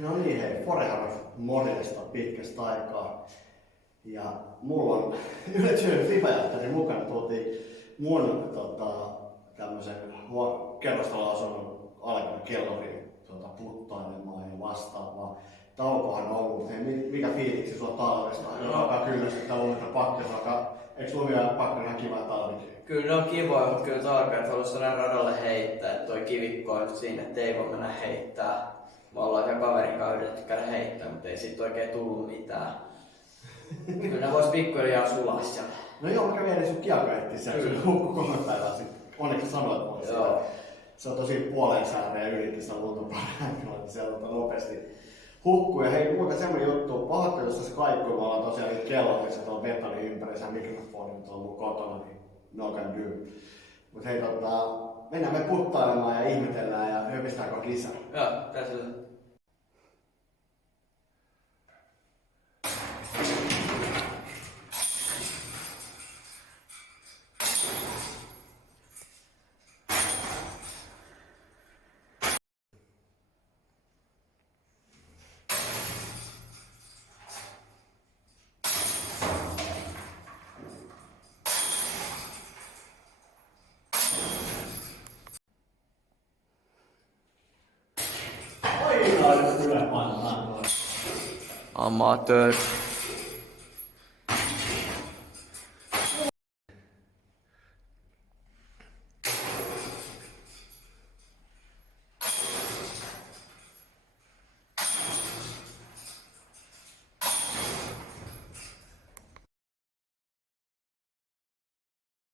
No niin, hei, Forever Modesta pitkästä aikaa. Ja mulla on yllättynyt Fifa-jättäni mukana. Tuotiin mun tämmösen kerrostaloasunnon alkanut kelloriin puttailemaan ja vastaavaa. Taukohan on ollut, mutta hei, mikä fiiliksi sulla talvesta? Joka alkaa kyllästyttää lunta pakkasella. Eikö lumi ja pakkanen ihan kiva talvikin? Kyllä ne on kivoja, mutta kyllä tarpeet haluaisi tuonne radalle heittää. Toi kivikko on just siinä, että ei voi mennä heittää. Me ollaan vielä kaverin kanssa yritetty käydä heittää, mutta ei siitä oikein tullut mitään. Kyllä ne vois pikkuhiljaa sulaa siellä. No joo, mä kävin sun kielkoetti siellä, se hukkui 3 päivää sitten. Onneksi sanoit mulle sitä. Se on tosi puoleen sääreen ja yritti sitä lunta paremmin, että siellä nopeasti hukkuu. Ja hei, muuta semmoinen juttu, pahoittelusta se kaikkuu, me ollaan tosiaan niitä kelloissa, tuolla betoni ympärissä mikrofoni, tuolla mun kotona, niin no can do. Mut hei, mennään me puttailemaan ja ihmetellään ja höpistäänkö lisää. Joo, käsillä. Amateur.